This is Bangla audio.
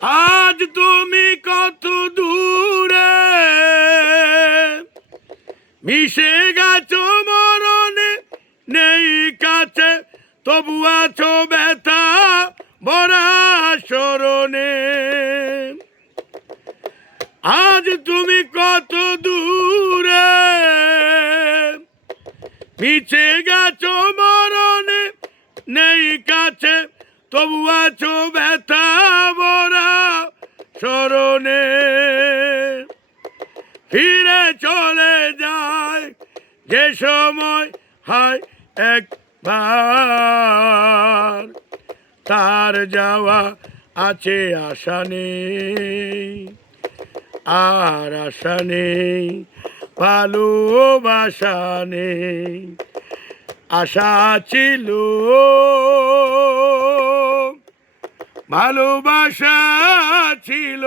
আজ তুমি কত দূরে মিশে গেছো মরণে, নেই কাছে তবু আছো ব্যথা ভরা স্মরণে। আজ তুমি কত দূরে মিশে গেছো মরণে, নেই কাছে তবু আছো ব্যথা ভরা স্মরণে। ফিরে চলে যায় যে সময় হয় একবার, তার যাওয়া আছে আশা নেই, আর আশা নেই ভালোবাসা নেই। আশা ছিল ভালোবাসা ছিল,